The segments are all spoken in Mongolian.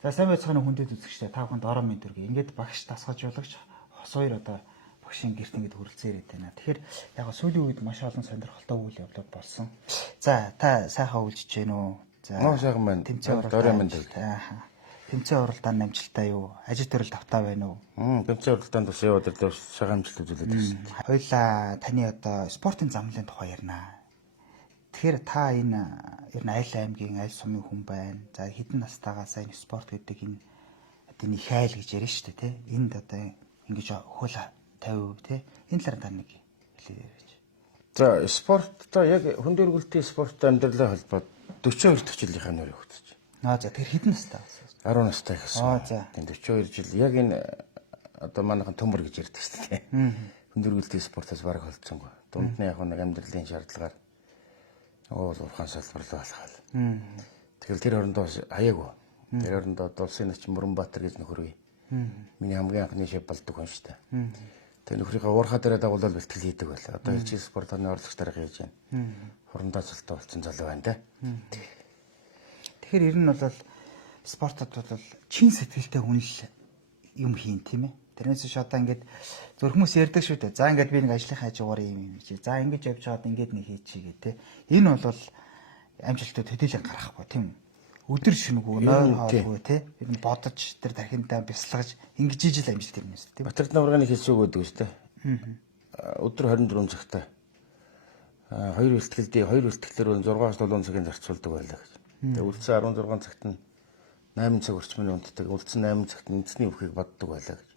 За сайн байцгааны хүндэт үзэгчтэй та бүхэнд орон мэд төргий. Ингээд багш тасгажуулагч хос хоёр одоо багшийн гэрт ингээд хүрэлцээр ирээд байна. Тэгэхээр яг сүүлийн үед маш олон сонирхолтой үйл явдлууд болсон. За та сайхан үйлчж гэнэ үү? За сайхан байна. Тэмцээн уралдаанд намжилтаа юу? Ажил төрөл тавтаа байна уу? Тэмцээн уралдаанд бас яваад ирлээ шагаан амжилт үзүүлээд байсан. Хоёлаа таны одоо спортын замлын тухай ярина. Тэгэхээр та энэ ер нь аль аймгийн аль сумын хүн байна. За хэдэн настайгаас энэ спорт гэдэг энэ одоо нэг хайл гэж ярина шүү дээ, тий. Энд одоо ингэж хөл 50% тий. Энэ талаар та нэг хэлээрэй. За спорттой яг хүн дөрвөлтийн спорттой амьдралаа холбоод 42 дахь жилийнхаа нөр өгдөж. За тэр хэдэн настай байсан? 10 настай гэсэн. За. 42 жил яг энэ одоо манайхан төмөр гэж ярьдаг шүү дээ. Хүн дөрвөлтийн спортоос бараг холцсонгүй. Дунд нь яг нэг амьдралын шаардлагаар урхан салбарлаа алхаал. Тэгэл тэр хоорондоо хаяагүй. Тэр хоорондоо одоо улсын начин Мөрөнбаатар гэж нөхөрөө. Миний хамгийн анхны шив болдог хүн шүү дээ. Тэр нөхрийнхээ уурхаа дээрээ дагуулаад бэлтгэл хийдэг байлаа. Одоо хичээл спортын орлогч дарга хийж байна. Хорондоо цолтой болсон залуу байна те. Тэгэхээр ер нь бол спортод бол чин сэтгэлтэй хүн л юм хийн тийм ээ. Тэрнээс ч одоо ингээд зөв хүмүүс ярьдаг шүү дээ. За ингээд би нэг ажлын хажуугаар юм чи. За ингэж явж чаад ингээд нэг хийчихье гэ тэ. Энэ бол амжилтад төдийлөн гарахгүй тийм үү? Өдөр шөнөгүй нойр хоолгүй тэ. Ер нь бодож тэр дахиндаа бясалгаж ингэж ижил амжилт ирнэ шүү дээ. Батэрд наврганы хэлсүүг өгдөг шүү дээ. Өдөр 24 цагтай. Хоёр бэлтгэлээр 6-7 цагийн зарцуулдаг байлаа гэж. Тэгээ үлдсэн 16 цагт нь 8 цаг орчмын унтдаг. Үлдсэн 8 цагт нь эзний өвхийг боддог байлаа гэж.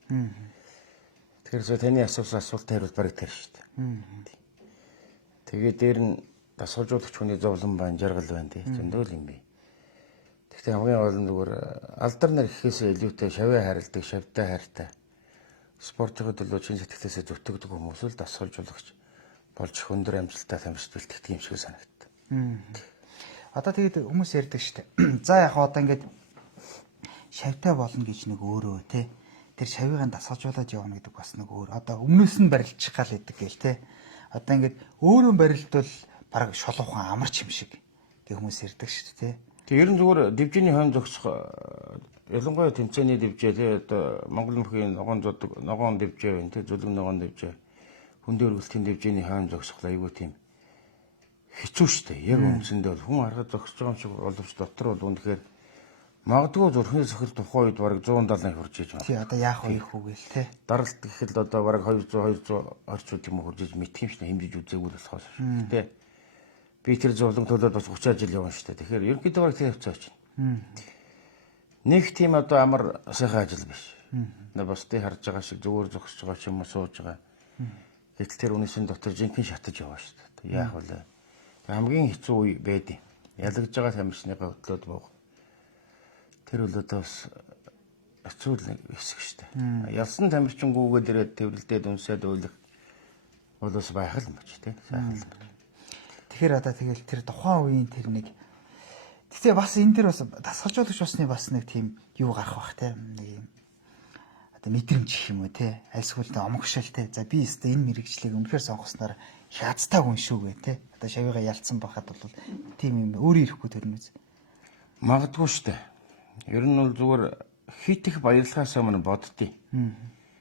Тэгэхээр таны асуулт хариулт бараг тэр шүү дээ. Тэгээд дээр нь дасгалжуулагч хүний зовлон байна, жаргал байна тий. Зөндөл юм бэ. Гэхдээ хамгийн гол нь зүгээр алдар нар гэхээсээ илүүтэй шавьяа харилдаг, шавьтай хайртай. Спортын төлөө чин сэтгэлээсээ зүтгэдэг хүмүүс л дасгалжуулагч болж өндөр амжилттай амжилт бэлтгэдэг юм шиг санагдав. Одоо тэгээд хүмүүс ярьдаг шүү дээ. За яг одоо ингээд шавьтай болно гэж нэг өөрөө тий. Тэр шавьяагаа дасгалжуулаад явна гэдэг бас нэг өөр. Одоо өмнөөс нь барилчих гал идэг гээл те. Одоо ингээд өөрөө барилтвал бараг шолоохон амарч юм шиг гэх хүмүүс ярьдаг шүү дээ те. Тэг ер нь зүгээр дивжиний хойно зогсох ялангуяа тэмцээний дивжээ те одоо Монгол мөхийн ногоон дивжээ байна те зүлэг ногоон дивжээ. Хүн дөрвөлтийн дивжиний хойно зогсох айгүй тийм хэцүү шүү дээ. Яг үндсэндээ хүн харахад зогсож байгаа юм шиг боловч дотор бол үнэхээр магадгүй зүрхний сохир тухайн үед бараг 170 хурж иж байна. Тий одоо яах вэ хүүгээл те. Даралт гэхэд одоо бараг 200 орчууд юм хурж иж мэдх юм шиг хэмжиж үзээгүй л болохоос. Тэ би тэр зовлон төлөөд бас 30 жил явна шүү дээ. Тэгэхээр ерөнхийдөө бараг тэр хвцаа очно. Нэг тийм одоо амар сайхан ажил биш. Бусдыг харж байгаа шиг зүгээр зогсож байгаа ч юм уу сууж байгаа. Гэтэл тэр үнэсийн дотор жинхэнэ шатаж яваа шүү дээ. Яах вэ? Хамгийн хэцүү үе байдیں۔ Ялагдж байгаа тамирчныгаа хөтлөөд буух. Тэр үлээдээ бас хэцүү хэсэг шүү дээ. Ялсан тамирчингүүгээд ирээд тэрвэрлдээд үнсээд уйлах бол бас байх л мөч тий. Сайхан л. Тэгэхээр одоо тэгэл тэр тухайн үеийн тэр нэг тэгтээ бас энэ тэр бас дасгалжуулагч усны бас нэг тийм юу гарах бах те. Нэг юм одоо мэдрэмж гэх юм уу те. Альсгуултай омогшил те. За би өстө энэ мэрэгчлийг үнэхээр сонгосноор хязтай хүн шүү гэ те. Одоо шавьяагаа ялцсан байхад бол тийм юм өөрөө ирэхгүй төрнөз. Магадгүй шүү дээ. Ер нь бол зүгээр хит их баярлахаас өмнө боддتي.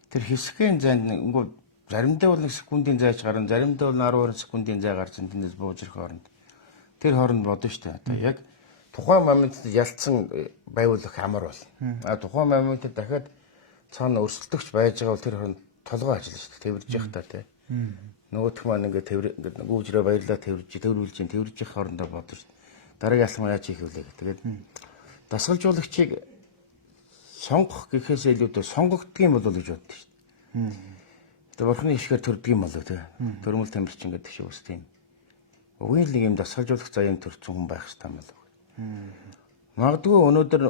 Тэр хэсгийн зайд нэг заримдаа бол 1 секундын зайч гарна, заримдаа бол 10 секундын зай гарч тэндээс бууж ирэх хооронд. Тэр хооронд бодно шүү дээ. Одоо яг тухайн моментод ялцсан байвуулах амар бол. Тухайн моментод дахиад цаана өрсөлдөгч байж байгаа бол тэр хооронд толгой ажиллана шүү дээ. Тэвэрж явах та тий. Нөгөөх маань ингээд гүүжрээ баярлаа тэрвүүлж явах хоорондоо бодно шүү. Дараагийн алхам яаж хийх вэ гэх. Тэгээд дасгалжуулагчийг сонгох гэхээс илүүтэй сонгогдгийн болов гэж боддоо шүү дээ. Тэгээ бурхны ишгээр төрдгийм болов тий. Төрмөл тамирчин гэдэг шиг үс тийм. Үгийн нэг юм дасгалжуулах заяан төрсөн хүн байх хэрэгтэй юм болов. Магадгүй өнөөдөр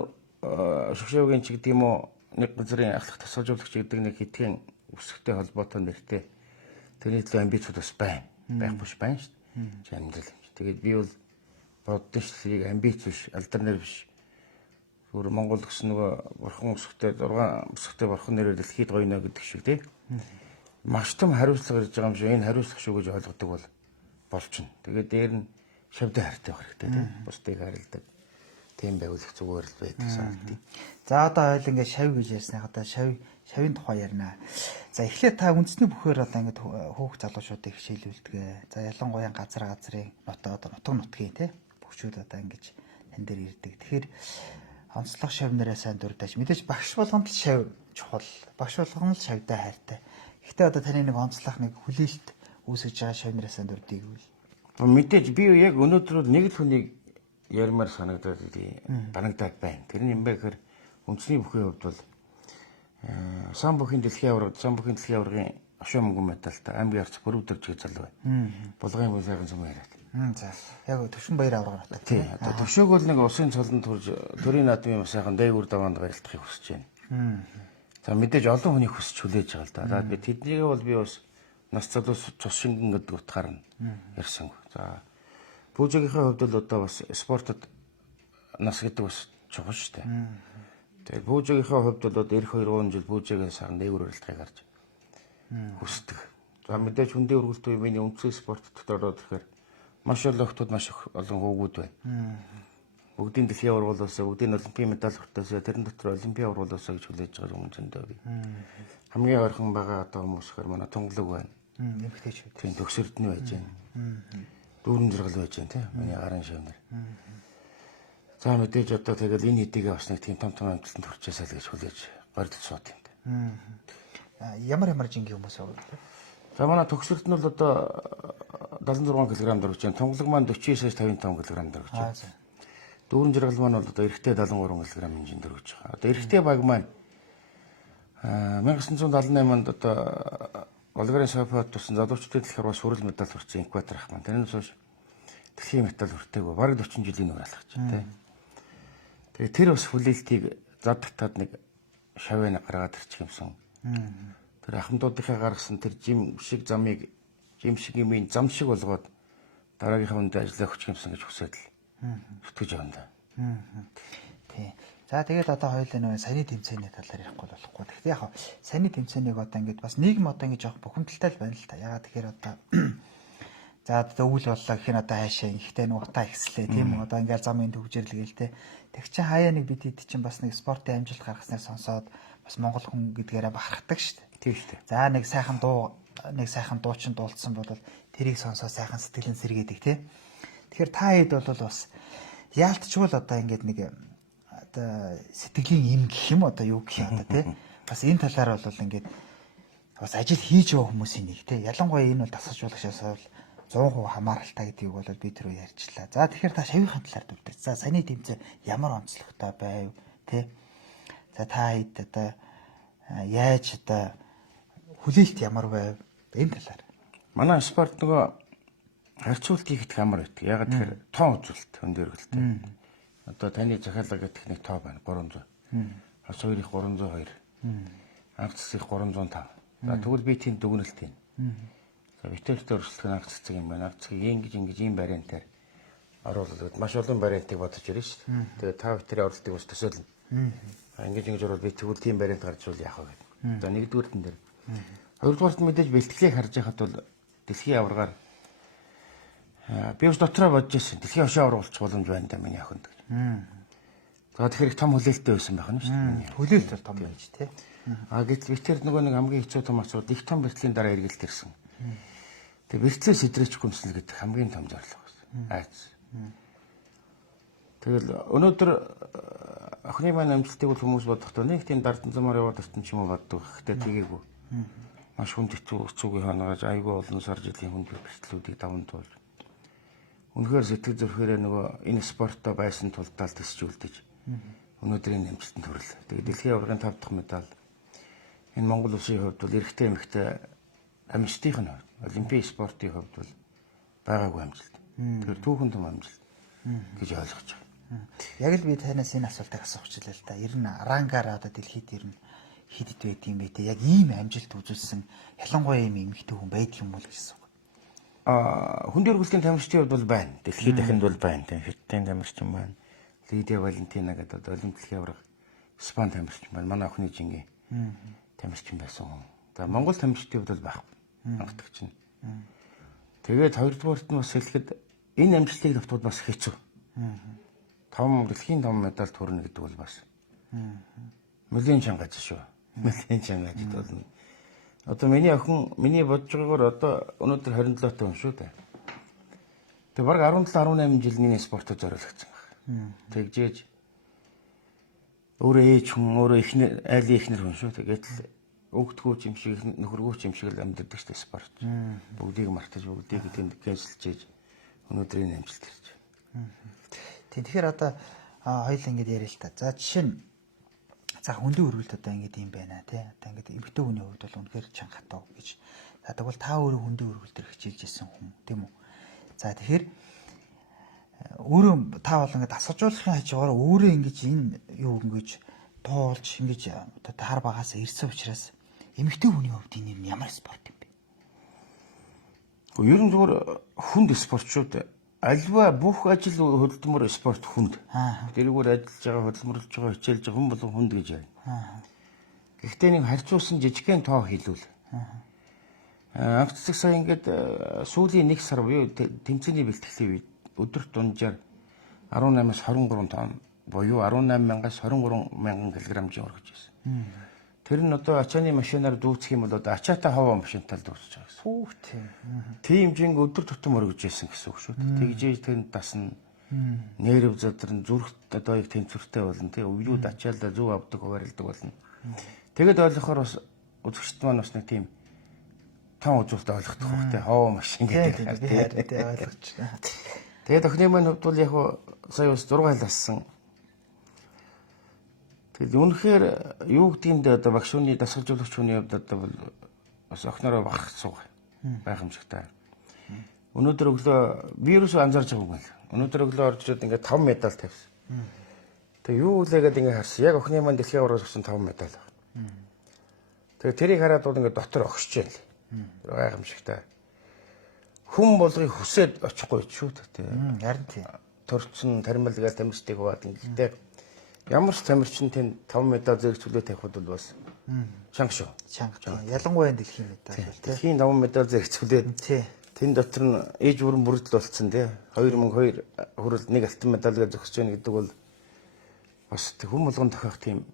шгшөөгийн ч гэдэг юм уу нэг газрын ахлах дасгалжуулагч гэдэг нэг хитгэн өсөлттэй холбоотой нэртэй тэрний төлөө амбицууд бас байна. Байх биш байна шүү дээ. Амьдрал. Тэгээд би бол боддоо шүү дээ амбиц биш, алдар нэр биш. Зүгээр Монгол гэсэн нөгөө бурхан өсөхтэй 6 өсөхтэй бурхан нэрээр дэлхийд гоёно гэдэг шиг тий. Маш том хариуцлага ирж байгаа юм шиг энэ хариуцлага шүү гэж ойлгодог бол болчихно. Тэгээд дээр нь шавьтай хайртай байх хэрэгтэй тий. Бусдыг харилдаг. тийм байвал их зүгээр л байдаг санагдав. За одоо ойл ингээд шавь гэж ярьснаа одоо шавийн тухай ярина. За эхлээд та үндэсний бүхээр одоо ингээд хүүхд залуучуудыг хичээлүүлдэг. За ялангуяа газрын нутаг нутгийн тий бүгчүүд одоо ингэж тань дээр ирдэг. Тэгэхээр онцлог шавь нэрээ сайн дурдаж мэдээж багш болгонд л шавь чухал. Багш болгоно л шавьтай хайртай. Гэхдээ одоо таны нэг онцлог нэг хүлээлт үүсгэж байгаа шавь нэрээ сайн дурдъя гэвэл. Мэдээж би яг өнөөдөр нэг л хүнийг ярмаар санагдаад байна. Тэр нь юм бэ гэхээр үндэсний бүхийн хувьд бол самбохийн дэлхийн аваргын ашуу мөнгөн медальтай аймгийн арц бүрүүдэрж гэж залуу байна. Булгын булгын зүм яриад. За яг төвшин баяр авраг надад. Тийм. Одоо төвшөөг бол нэг усын цолонд турж төрийн наадмын сайхан дээгүүр даваанд гаралтахыг хүсэж байна. За мэдээж олон хүний хүсэж хүлээж байгаа л да. За би тэднийг бол би бас нас залуус цус шингэн гэдэг утгаар нь ярьсан. За Бүүжигийнхээ хувьд л одоо бас спортод нас гэдэг бас чухал шүү дээ. Тэгээд Бүүжигийнхээ хувьд бол одоо эх 2-3 жил Бүүжигээс сайхан дээгүүр барилдахыг гарч хүсдэг. За мэдээж хүндээ үргэлжлүүлэх миний өнцөг спорт дотор ороод ирэхээр маш олон охтууд маш олон хөвгүүд байна. Бүгдийн дэлхийн ургуулсаа, бүгдийн олимпийн медаль хүртээсээ, тэрэн дотор олимпийн ургуулсаа гэж хүлээж байгаа юм зөндөө би. Хамгийн ойрхон байгаа одоо хүмүүс гэхээр манай Тунгалаг байна. Эмэгтэйчүүд. Тийм төгсөрдний байж байна. Дүүрэн зургал байж байна тий. Миний гарын шавнар. За мэдээж одоо тэгэл энэ хэдийгээ бас нэг тийм том амжилтанд хүрчээсэй л гэж хүлээж гордол сууд юм. Ямар жингийн хүмүүс байгаа вэ? За манай төгсөрд нь бол одоо 76 кг дөрвж байна. Тунгалаг маань 49-ээс 55 кг дөрвж байна. Дүүрэн зургал маань бол одоо эрэгтэй 73 кг хэмжээнд дөрвж байгаа. Одоо эрэгтэй баг маань 1978 онд одоо Болгарын Софиад тусан залуучуудын дэлхийд бас хүрэл медаль хүртсэн Экватор ах маань. Тэрнээс хойш дэлхийн медаль хүртээгүй. Бараг 40 жилийн өмнө алхаж байна тий. Тэгээ тэр бас хүлээлтийг задагтаад нэг шавьяа гаргаад ирчих юмсан. Тэр ахмадуудынхаа гаргасан тэр жим шиг замыг жим шиг юмын зам шиг болгоод дараагийнхаа үндэ ажиллаа өгчих юмсан гэж хүсээд л зүтгэж явна да. Тий. За тэгээд одоо хоёул нэг саяны тэмцээний талаар ярихгүй болохгүй. Гэхдээ яг саяны тэмцээнийг одоо ингээд бас нийгэм одоо ингэж явах бухимдалтай л байна л та. Ягаад тэгэхээр одоо за одоо өвөл боллоо гэх нь одоо хайшаа ихтэй нэг утаа ихслээ тийм үү. Одоо ингээд замын төвжирлэг гээл те. Тэг чи хаяа нэг бид хэд чинь бас нэг спортын амжилт гаргаснаар сонсоод бас монгол хүн гэдгээрээ бахархдаг шүү дээ. Тийм шүү дээ. За нэг сайхан дуучин дуулсан бол тэрийг сонсоод сайхан сэтгэлэн сэргээдэг те. Тэгэхээр та хэд бол бас яалтчгүй л одоо ингээд нэг одоо сэтгэлийн гэх юм одоо юу гэх юм одоо тий бас энэ талаар бол ингээд бас ажил хийж байгаа хүмүүсийн нэг тий ялангуяа энэ бол дасгалжуулагчаас бол 100% хамааралтай гэдгийг бол би түрүү ярьчлаа. За тэгэхээр та шавийнхаа талаар дурдаж. За саяны тэмцээн ямар онцлогтой байв тий. За та хэд одоо яаж одоо хүлээлт ямар байв энэ талаар. Манай спорт нөгөө харьцуулт хийхэд амар байдаг. Ягаад тэгэхээр тоон үзүүлэлт хөндөргөлтэй. Одоо таны захиалга гэх нэг тоо байна 300. Хас 2 их 302. Анх цэцэг 305. За тэгвэл би тийм дүгнэлт тийм. За витертэй өрсөлдөх анх цэцэг юм байна. Анх цэцгийг ингэж ийм вариантаар оруулаад маш олон вариантыг бодож ирнэ шүү дээ. Тэгээд та витерийн оролтыг бас төсөөлнө. Ингэж орвол би тэгвэл тийм вариант гарч ирвэл яах вэ гэдэг. За нэгдүгээр тэн дээр. Хоёрдугаарт мэдээж бэлтгэлийг харж байхад бол дэлхийн аваргаар би бас дотроо бодож ирсэн. Дэлхийн хошоо оруулах боломж байна да миний охинд гэж. За тэгэхээр их том хүлээлттэй байсан байх нь шүү дээ. Хүлээлт бол том байж тий. Гэтэл витер нөгөө нэг хамгийн хэцүү том асуудал их том бэртлийн дараа эргэлт ирсэн. Тэгээ бэртлээ сэдрэж гүнснэл гэдэг хамгийн том зорилго байсан. Айц. Тэгэл өнөөдөр охины маань амжилтыг бол хүмүүс бодохдоо нэг тийм дардан замаар яваад ирсэн ч юм уу боддог. Гэхдээ тгийгүү. Маш хүнд хэцүү өцөгийн ханагаж айгүй олон сар жилийн хүнд бэртлүүдийг даван туулж. Үнэхээр сэтгэл зүрхээрээ нөгөө энэ спортоо байсан тулдаа л төсчүүлдэж өнөөдрийн амжилтанд хүрлээ. Тэгээд дэлхийн аваргын 5 дахь медаль энэ Монгол улсын хувьд бол эрэгтэй эмэгтэй амжилтын хувьд олимпийн спортын хувьд бол байгаагүй амжилт. Тэгэхээр түүхэн том амжилт гэж ойлгож байгаа. Яг л би танаас энэ асуултыг асуучихлаа л да. Ер нь рангаар одоо дэлхийд ер нь хэд байд юм бэ те. Яг ийм амжилт үзүүлсэн ялангуяа ийм эмэгтэй хүн байдаг юм бол гэж асуув. Хүнд өргөлтийн тамирчдын хувьд бол байна. Дэлхийд дахинд бол байна. Хятадын тамирчин байна. Лидия Валентина гэдэг олимпийн дэлхийн аварга Испани тамирчин байна. Манай охины жингийн тамирчин байсан хүн. За Монгол тамирчдын хувьд бол байхгүй. Анхдагч нь. Тэгээд хоёрдугаарт нь бас хэлэхэд энэ амжилтыг давтвал бас хэцүү. дэлхийн том медаль төрнө гэдэг бол бас Мөлийн чангаж шүү. Мөлийн чангажд болно. Одоо миний охин миний бодож байгаагаар одоо өнөөдөр 27 он шүү дээ. Тэг баг 17 18 жил миний спортод зориулагдсан байна. Тэгжээж өөрөө ээж хүн өөрөө ихнэр айлын ихнэр хүн шүү. Тэгээд л өгдгүү юм шиг нөхөргөө юм шиг л амьддаг шүү спорт. Бүгдийг мартаж бүгдийг тэнд кэнселж өнөөдрийн амжилт ирж байна. Тэгэхээр одоо хоёул ингэж яриа л та. За жишээ нь за хөндөө өргөлт одоо ингэж юм байна тий. Одоо ингэж эмэгтэй хүний хувьд бол үнэхээр чанга хатав гэж. За тэгвэл та өөрөө хөндөө өргөлт төр хичээлж ирсэн хүн тийм үү? За тэгэхээр өөрөө та бол ингэж асуужуулахын хажуугаар өөрөө ингэж энэ юу ингэж туулж ингэж одоо хар багаас ирсэн учраас эмэгтэй хүний хувьд энэ юм ямар спорт юм бэ? Ер нь зүгээр хүнд спортчууд альва бүх ажил хөдөлмөр спорт хүнд. Тэрүүгээр ажиллаж байгаа, хөдөлмөрлөж байгаа, хичээлж байгаа хүн болон хүнд гэж байна. Гэхдээ нэг харьцуулсан жижигхэн тоо хэлвэл. Амтцэг сая ингээд сүүлийн 1 сар буюу тэмцээний бэлтгэлийн үед өдөрт дунджаар 18-аас 23 тонн буюу 18,000-аас 23,000 кг орхиж байсан. Тэр нь одоо ачааны машинаар дүүцэх юм бол одоо ачаатай ховоо машинтай дүүсэж байгаа гэсэн. Хүүх тийм. Тийм хэмжээнд өдөр тутам өргөж байсан гэсэн үг шүү дээ. Тэгжээж тэнд дасна. Нерв задран зүрхт одоо яг тэнцвэртэй болно тий. Өвлүүд ачаалда зөв авдаг хуваарлдаг болно. Тэгэд ойлгохоор бас үзэгчд маань бас нэг тийм тон үзүүлэлт ойлгохдох байх тий. Ховоо машин гэдэг. Тийм ойлгож байна. Тэгээд охины маань хувьд бол яг сая бас 6 хэл ассан. Тэгэл үнэхээр юу гэдгиймд одоо багш хүний дасгалжуулагч хүний хувьд одоо бол бас охинороо бахарх сууг байх юм шигтэй. Өнөөдөр өглөө вирус анзаарч байгаагүй л. Өнөөдөр өглөө орж ирээд ингээд 5 медаль тавьсан. Тэгээ юу үлээгээд ингээд харсан. Яг охины маань дэлхийн аврагаас авсан 5 медаль байна. Тэгээ тэрийг хараад бол ингээд дотор огшж байна л. Гайхамшигтай. Хүн болгыг хүсээд очихгүй шүү дээ. Харин тийм. Төрцөн тармилгаар тамирчдыг хаваад ингээд ямар ч тамирчин тэнд 5 медаль зэрэгцүүлээ тавихад бол бас чанга шүү. Чанга. Ялангуяа дэлхийн медаль бол тий. Дэлхийн 5 медаль зэрэгцүүлээд тэн дотор нь ээж бүрэн бүрдэл болцсон тий. 2002 хүрэл нэг алтан медальгаар зогсож байна гэдэг бол бас хүн болгон тохиох тийм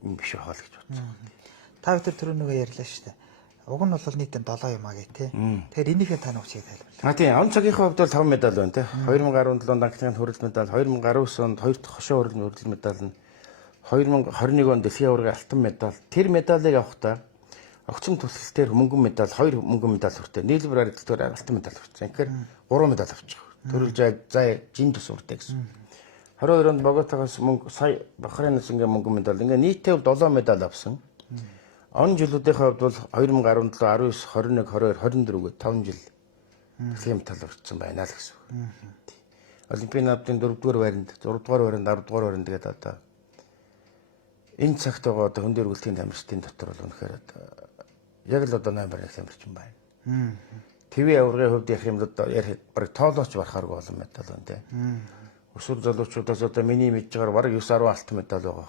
юм биш байхаа л гэж бодсон. Та бүхэн түрүү нөгөө ярьлаа шүү дээ. Уг нь бол нийтдээ 7 юм аа гээ тий. Тэгэхээр энийхээ та нүчийг тайлбарлаа. Тийм, он цагийнхаа хувьд бол 5 медаль байна тий. 2017 онд анхны хүрэл медаль, 2019 онд 2 дахь хошоо хүрэл медаль нь 2021 онд дэлхийн аваргын алтан медаль. Тэр медалийг авахдаа огцон тусалтээр мөнгөн медаль, 2 мөнгөн медаль хүртээ. Нийлбэр арилтгаар алтан медаль хүртээ. Тэгэхээр 3 медаль авчих. Төрөл зай жин тус хүртээ гэсэн. 22 онд Боготагаас мөнгө сая Бахрейнаас ингээ мөнгөн медаль. Ингээ нийтээ 7 медаль авсан. Он жилүүдийн хувьд бол 2017, 19, 21, 22, 24 гээд 5 жил дэлхийн медаль авчихсан байна л гэсэн үг. Олимпиадын 4-р байранд, 6-р байранд, 10-р байранд тэгээд одоо энэ цагт байгаа одоо хөндөө өргөлтийн тамирчдын дотор бол үнэхээр одоо яг л одоо 8 байрны тамирчин байна. ТV аваргын хувьд ярих юм бол одоо бараг тоолооч барахааргүй болон медаль байна тий. Өсвөр залуучуудаас одоо миний мэдж байгаагаар бараг 9-10 алтан медаль байгаа.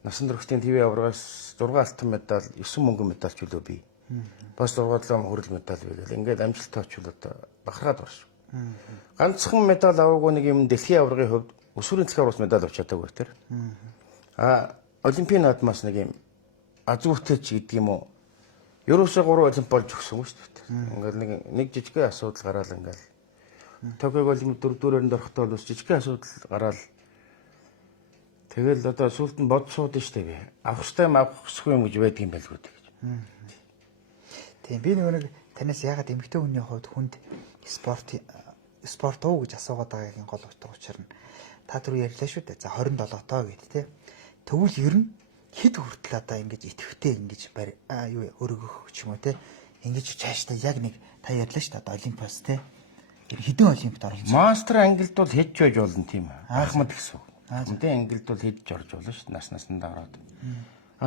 Насан туршийн ТV аваргаас 6 алтан медаль, 9 мөнгөн медаль ч үлээ бий. Бас 6-7 хүрэл медаль байгаад ингээд амжилттай очвол одоо бахархаад байна шүү. Ганцхан медаль аваагүй нэг юм дэлхийн аваргын хувьд өсвөрийн дэлхийн аваргаас медаль авч чадаагүй тэр. Олимпиад наадмаас нэг юм азуутэйч гэдэг юм уу. Ерөөсөө 3 олимп болж өгсөн шүү дээ. Ингээд нэг жижигхэн асуудал гараад ингээд Токиог олимпиад 4-р байранд орохдоо бол жижигхэн асуудал гараад тэгэл одоо сүлд нь бодсууд нь штэ би. Авахстай авахгүй юм гэж байдаг юм байлгүй гэж. Тийм би нэг танаас ягаад эмэгтэй хүний хувьд хүнд спорт уу гэж асуугаад байгаагийн гол утга учир нь та түр ярьлаа шүү дээ. За 27 тоо гэд тэ. Тэгвэл ер нь хэд хүртэл одоо ингэж идэвхтэй ингэж өргөх ч юм уу тэ. Ингэж цаашдаа яг нэг та ярьлаа шүү дээ. Одоо олимпиас тэ. Хэдэн олимпиад оролцсон. Мастер ангилд бол хэд ч байж болно тийм. Ахмад гэсэн. Үнтэй ангилд бол хэд ч орж болно шүү дээ. Наснасандаа ороод.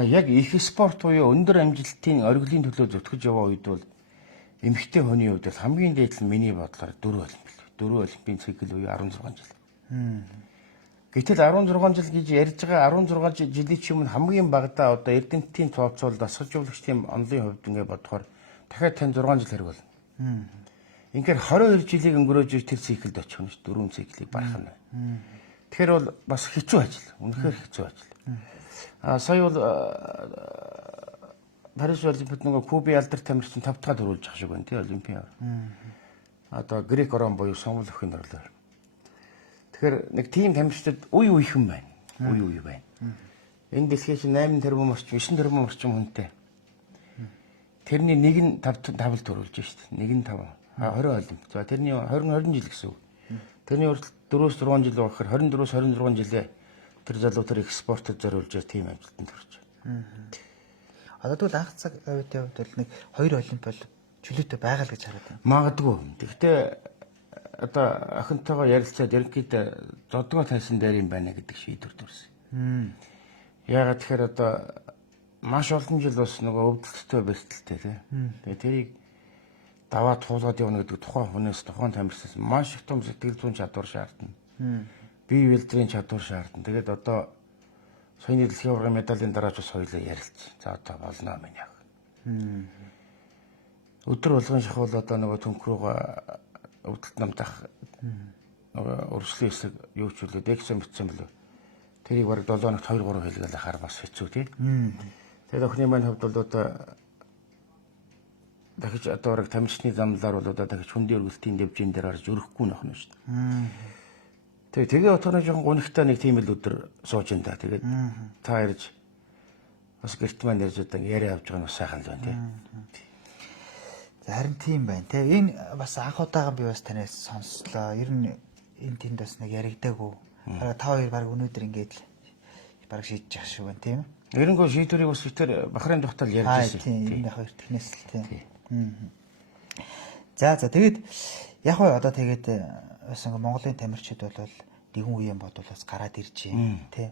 Яг их спорт буюу өндөр амжилтын оргилын төлөө зүтгэж яваа үед бол эмэгтэй хүний хувьд бол хамгийн дээд нь миний бодлоор 4 олимп. 4 олимпийн цикл буюу 16 жил. Гэтэл 16 жил гэж ярьж байгаа 16 жилийн ч юм хамгийн багадаа одоо эрдэмтдийн тооцоол дасгалжуулагчдын онлын хувьд ингээд бодохоор дахиад тань 6 жил хэрэг болно. Инхээр 22 жилийг өнгөрөөж тэр циклд очих нь шүү. 4 циклийг барах нь. Тэгэхээр бол бас хэцүү ажил. Үнэхээр хэцүү ажил. Сая бол Парис Олимпиад нөгөө Кубын алдар тамирчин 5 дахь төрүүлж ах шиг байна тий Олимпиад. Одоо грек орон буюу Сонгол өхөнд орлоо. Тэгэхээр нэг тийм тамирчид үе үехэн байна. Үе байна. Энэ дэлхийд 8 тэрбум орчим 9 тэрбум орчим хүнтэй. Тэрний нэг нь 5 төрүүлж шүү дээ. Нэг нь 5. 20 олимп. За тэрний 20 жил гэсэн үг. Тэрний хүртэл 4-6 жил байхаар 24-26 жилээ тэр залуу тэр экспортод зориулж тийм ажилтанд орж байна. Одоо тэгвэл анх цаг үеийн хувьд бол нэг 2 олимп бол чөлөөтэй байгаа л гэж хараад байна. Магадгүй. Гэхдээ одоо охинтойгоо ярилцаад ерөнхийдөө зодгоо тайсан дээр юм байна гэдэг шийдвэр төрсөн. Яагаад тэгэхээр одоо маш олон жил бас нөгөө өвдөлттэй бэртэлтэй тий. Тэгээ тэрийг даваад туулаад явна гэдэг тухайн хүнээс тухайн тамирчнаас маш их том сэтгэл зүйн чадвар шаардна. Бие бэлтгэлийн чадвар шаардна. Тэгээд одоо саяны дэлхийн аваргын медалийн дараач бас хоёулаа ярилцсан. За одоо болно минь яг. Өдөр болгон шахвал одоо нөгөө төнх рүүгээ өвдөлт намтах нөгөө өрсөлдөөн хэсэг юу ч үлээ дэгсэн битсэн болов. Тэрийг бараг 7 хоногт 2-3 хэлгээл ахаар бас хэцүү тий. Тэгээд охины маань хувьд бол одоо дахиж одоо бараг тамирчны замлаар бол одоо дахиж хүндийн өргөлтийн дэвжин дээр гарч өрөхгүй нөх нь шүү дээ. Тэгээ отооны жоохон гунигтай нэг тийм л өдөр сууж ин да. Тэгээд та ирж бас гэрт маань ирж одоо яриа авч байгаа нь бас сайхан л байна тий. Харин тийм байна те. Энэ бас анх удаага би бас танаас сонслоо. Ер нь энэ тэнд бас нэг яригдаагүй. Бараг та хоёр баг өнөөдөр ингээд бараг шийдэж явах шиг байна тийм үү? Ерөнгөө шийдвэрийг бас битэр бахрын тухтал ярьж байсан. Тийм энэ хоёр технээс л тийм. За тэгээд яг хөө одоо тэгээд бас ингээ Монголын тамирчид бол нэгэн үеийн бодвол бас гараад ирж байна тий.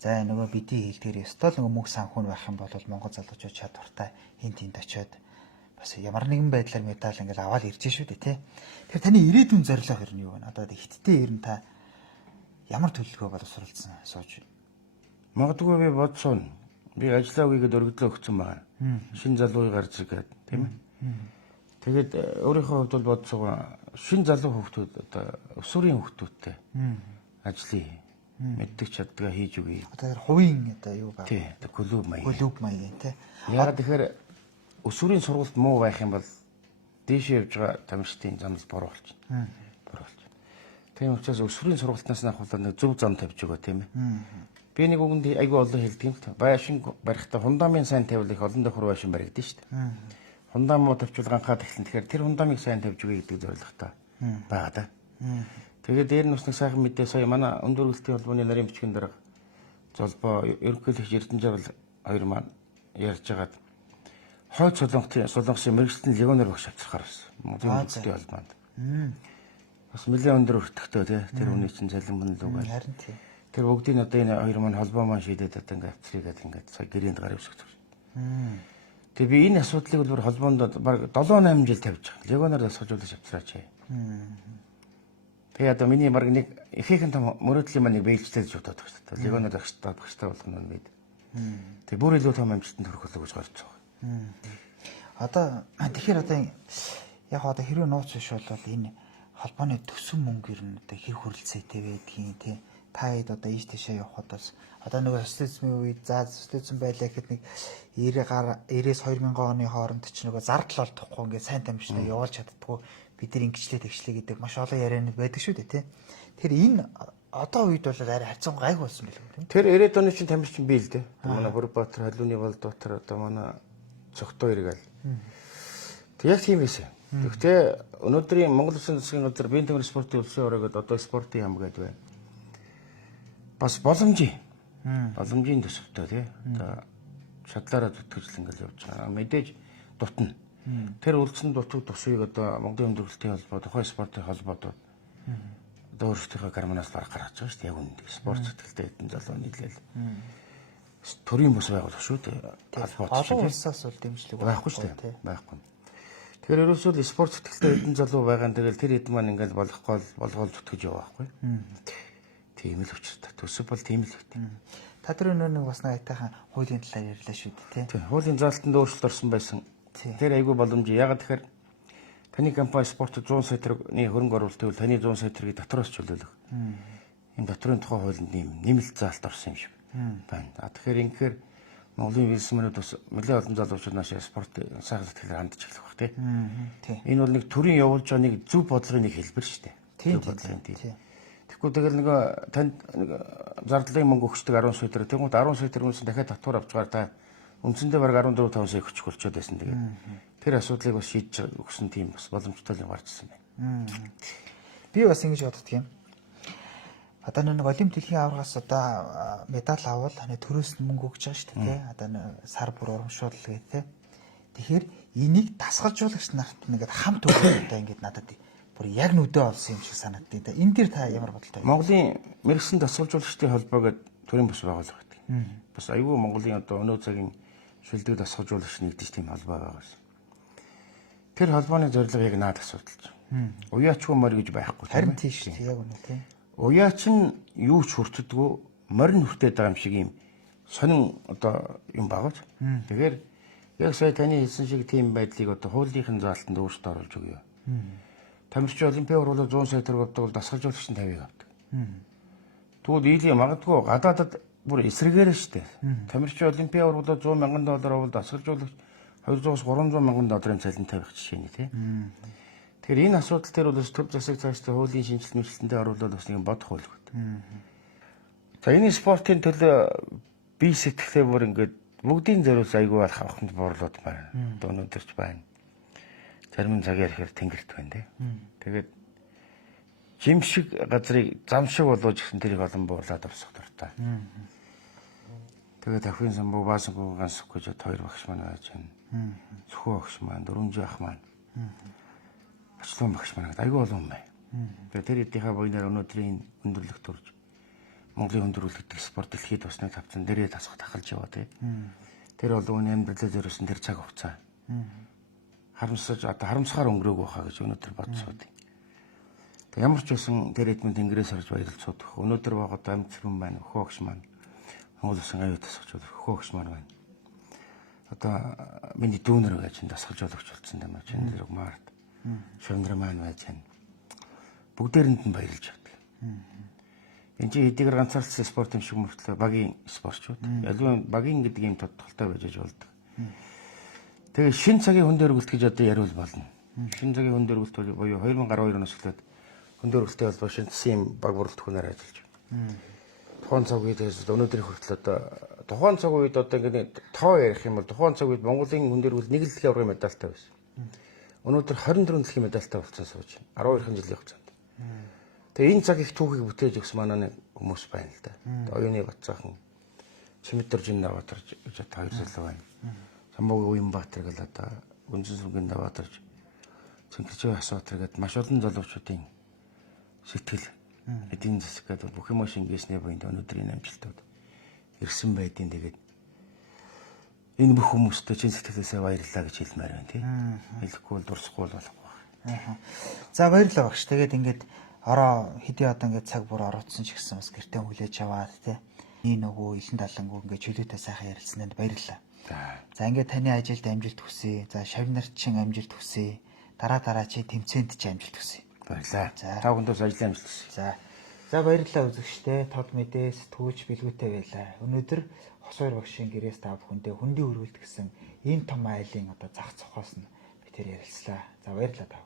За нөгөө бидний хэлдгээр ёстой л нөгөө мөнх санхүүн байх юм бол Монгол залуучууд чадвартай хин тэнд очиод бас ямар нэгэн байдлаар медаль ингээл аваад ирж шүү дээ тий. Тэгэхээр таны ирээдүйн зорилго ер нь юу вэ? Одоо хиттээ ер нь та ямар төлөвлөгөө боловсруулсан сууж байна? Магадгүй би бодсон. Би ажиллаа үгээд өргөдлөө өгсөн байна. Шин залууг гарч иргээд тийм ээ. Тэгээд өөрийнхөө хувьд бол бодсоо шин залуу хүүхдүүд одоо өсвөрийн хүүхдүүдтэй ажлыг мэддэг чаддгаа хийж өгье. Одоо хувийн одоо юу байна? Тий, клуб маяг. Клуб маяг тий. Яагаад тэгэхээр өсвөрийн сургалт муу байх юм бол дээшээ явж байгаа тамирчдын зам буруу болчихно. Буруу болчих. Тийм учраас өсвөрийн сургалтнаас нь ахвал нэг зөв зам тавьж өгөө тийм ээ. Би нэг үгэнд айгүй олон хэлдэг юм л та. Байшин барихтаа хундамын сайн тавил их олон давхар байшин баригдана шүү дээ. Хундам муу тавьчвал ганхаад эхлэн. Тэгэхээр тэр хундамыг сайн тавьж өгье гэдэг зорилготой байгаа да. Тэгээд дээр нь бас нэг сайхан мэдээ сая манай өндөр өргөлтийн холбооны нарийн бичгийн дарга золбоо ерөнхийлөгч Эрдэнэжарал хоёр маань ярьж байгаад хойд солонгосын мэрэгчлэн легионер багш авчрахаар байсан. Монголын үндэсний холбоонд. Бас нэлээд өндөр өртөгтэй тий. Тэр хүний чинь цалин мөн л үгүй. Харин тий. Тэр бүгдийн одоо энэ хоёр маань холбоо маань шийдээд одоо ингээд авчрыгээд ингээд сая гэрээнд гар өвсгөж байна. Тэгээ би энэ асуудлыг бол холбоонд баг 7-8 жил тавьж байгаа. Легионер засгажуулж авчраач. Тэгээ одоо миний баг нэг ихээхэн том мөрөөдлийн маань нэг бэлжлээд шуудаад байгаа шүү дээ. Легионер багштай болох нь бид. Тэгээ бүр илүү том амжилтанд хүрэх болов гэж гарч байгаа. Одоо тэгэхээр одоо яг одоо хэрвээ нууц биш бол энэ холбооны төсөв мөнгө ер нь одоо хэр хүрэлцээтэй байдгийг тий. Та хэд одоо ийш тийшээ явхад бас одоо нөгөө социализмын үед социализм байлаа гэхэд нэг 90-ээс 2000 оны хооронд ч нөгөө зардал олдохгүй ингээд сайн тамирчнаа явуулж чаддгүй бид нар ингэчлээ тэгчлээ гэдэг маш олон яриануд байдаг шүү дээ тий. Тэр энэ одоо үед бол арай харьцан гайг болсон билүү тийм. Тэр 90-ад оны чинь тамирчин бий л дээ. Манай Бүрбаатар, Халууны Балдбаатар одоо манай цогтой иргээл. Тэг яг тийм байсан. Гэхдээ өнөөдрийн Монгол Улсын засгийн газар биеийн тамир спортын улсын оройгод одоо спортын яам гэдэг байна. Бас боломжийн төсөвтэй тий. Одоо шатлаараа зүтгэжл ингээл явж байгаа. Мэдээж дутна. Тэр үлдсэн дутуу тусыг одоо Монголын өндөрлөлтийн холбоо, тухайн спортын холбоодод одоо өөрсдийнхөө гарманаас гаргаж байгаа шүү дээ. Яг үнэндээ спорт сэтгэлтэй хэдэн залуу нийлээл. Төрийн бус байгуулах шүү дээ. Олон улсаас бол дэмжлэг байхгүй шүү дээ. Байхгүй. Тэгэхээр ерөөсөө спорт сэтгэлтэй хэдэн залуу байгаа нь тэгэл тэр хэд маань ингээл болгохгүй болгоол зүтгэж яваа байхгүй. Тийм л учиртай. Төсөв бол тийм л үүтэй. Та тэр нэг бас нэг айтайхан хуулийн талаар ярьлаа шүү дээ тий. Хуулийн заалтанд өөрчлөлт орсон байсан. Тэр айгүй боломж. Ягаад тэгэхээр Таны компани спортод 100 сая төгрөгийн хөрөнгө оруулалтыг бол таны 100 сая төгрөгийг дотроос чөлөөлөх. Энэ дотрын тухай хуулинд нэмэлт заалт орсон юм шиг байна. Тэгэхээр ингэхээр Монголын бизнесмэнүүд бас нэлээд олон залуучууд наашаа спортын сайхан сэтгэлээр хандж эхлэх бах тий. Энэ бол нэг төрийн явуулж байгаа нэг зөв бодлогын нэг хэлбэр шүү дээ. Тийм. Тэгэхгүй тэгэл нэг танд зардлын мөнгө өгчдөг 10 сая төгрөг. Тэгмүүд 10 сая төгрөгөөс дахиад татвар авч байгаа та үндсэндээ баг 14-5 сая өгчих болчиход байсан. Тэгээд тэр асуудлыг бас шийдэж өгсөн тийм бас боломжтой юм гарчсан байна. Би бас ингэж боддог юм. Одоо нэг олимп дэлхийн аваргаас одоо медаль авал төрөөс нь мөнгө өгч байгаа шүү дээ тий. Одоо сар бүр урамшуул гэх тий. Тэгэхээр энийг дасгалжуулагч нарт нэгэд хамт өгөх одоо ингэж надад бүр яг нүдэ олсон юм шиг санагддаг. Энэ дээр та ямар бодолтой вэ? Монголын мэрэгсэн дасгалжуулагчдын холбоо гэдэг төрийн бас байгууллага байдаг. Бас аюул Монголын одоо өнөө цагийн шилдэг дасгалжуулагч нэгдэж тийм холбоо байгаа юм. Тэр холбооны зорилго яг наад асуудалч. Уяачгүй морь гэж байхгүй. Харин тийш яг үнэ тий. Уяач нь юу ч хүртдэггүй морин хүртээд байгаа юм шиг юм сонин одоо юм багаж. Тэгэхээр яг сая таны хэлсэн шиг тийм байдлыг одоо хуулийн заалтанд өөрчлөлт оруулж өгье. Тамирчин олимпиад уруулаа 100 сая төгрөг авдаг бол дасгалжуулагч нь 50-ыг авдаг. Тэгвэл ийлийн магадгүй гадаадад бүр эсрэгээр шүү дээ. Тамирчин олимпиад уруулаа $100,000 авал дасгалжуулагч $200-300,000 цалин тавих жишээ нь тий. Тэгэхээр энэ асуудал дээр бол төв засаг цаашдаа хуулийн шинжилт мэтлэлтэндээ оруулаад бас нэг бодох хууль байна. За энэ спортын төлөө бие сэтгэлээ бүр ингээд бүгдийн зориулж айгүй байх авахнд буурлууд байна. Одоо өнөөдөрч байна. Зарим цагаар ихээр тэнгэрт байна тий. Тэгээд жим шиг газрыг зам шиг болгож гисэн тэрийг олон буурлаад авсах дуртай. Тэгээд ахын самбуу баасангүй гансах гэж хоёр багш маань байж байна. Зөвхөн багш маань, дөрвөнжи ах маань. Ачлан багш маань айгүй олон бай. Тэгээд тэр эдийнхээ буйнаар өнөөдрийн өндөрлөх төрж Монголын өндөрлөлт спорт дэлхийд бас нэг тавцан дээрээ тасах тахалж яваа тий. Тэр бол үүний амьдралаа зориулсан тэр цаг хугацаа. Харамсахаар өнгөрөөг байхаа гэж өнөөдөр бодсоод. Тэг ямар ч байсан тэр эдмэн тэнгэрээс харж баярлцоод. Өнөөдөр багт амьд хэрхэн байна өхөө багш маань. Монгол усын аюу тасгч өхөө багш маань байна. Одоо миний дүүнэр гэж дасгалжуулагч болсон юм аа. Чин зэрэг маарт. Шамдраа маань байж байна. Бүгдээрэнд нь баярлж байна. Энд чи хэдийгээр ганцаардлын спорт юм шиг мөртлөө багийн спортчууд. Ялваа багийн гэдэг юм тодтолтой байж болдог. Тэгээ шин цагийн хүн дөрвөлт гэж одоо яриул болно. Шин цагийн хүн дөрвөлт буюу 2012 оноос эхлээд хүн дөрвөлттэй холбоо шинжсэн юм баг бүрэлдэхүүнээр ажиллаж байна. Тухайн цаг үед өнөөдрийн хүртэл одоо тухайн цаг үед одоо ингэ тоо ярих юм бол тухайн цаг үед Монголын хүн дөрвөлт нэг л дэлхийн аваргын медальтай байсан. Өнөөдөр 24 дэлхийн медальтай болсон сууж 12 жилийн хугацаанд. Тэгээ энэ цаг их түүхийг бүтээж өгсөн манай хүмүүс байна л да. Оюуны Батцаахан, Чимэдэржин Даваатарч гэж хоёр залуу байна. Самбуугийн Уянбаатар гэл одоо Гүнзэн сүмгийн Даваатарч, Цэнхэрчээ Асуутар гэдэг маш олон залуучуудын сэтгэл эдийн засаг гэдэг бүх юм шингээсний буйнд өнөөдрийн амжилтууд ирсэн байдیں۔ Тэгээд энэ бүх хүмүүстээ чин сэтгэлээсээ баярлалаа гэж хэлмээр байна тий. Хэлэхгүй бол дурсахгүй болохгүй. За баярлалаа багш. Тэгээд ингээд ороо хэдий одоо ингээд цаг бүр ороодсон ч гэсэн бас гэртээ хүлээж аваад тий. Нэг нөгөө илэн далангуу ингээд чөлөөтэй сайхан ярилцсанад баярлалаа. За ингээд таны ажилд амжилт хүсье. За шавнарчин амжилт хүсье. Дараа чи тэмцээнд чи амжилт хүсье. Баярлалаа. Та бүхэндээ ажлын амжилт хүсье. За баярлалаа үзэгчдээ. Тод мэдээ сэтгүүлч билгүүтэй байлаа. Өнөөдөр Хосойр багшийн гэрээс та бүхэндээ хөндий өргөлт гэсэн энэ том айлын одоо зах цохоос нь би тэр ярилцлаа. За баярлалаа та.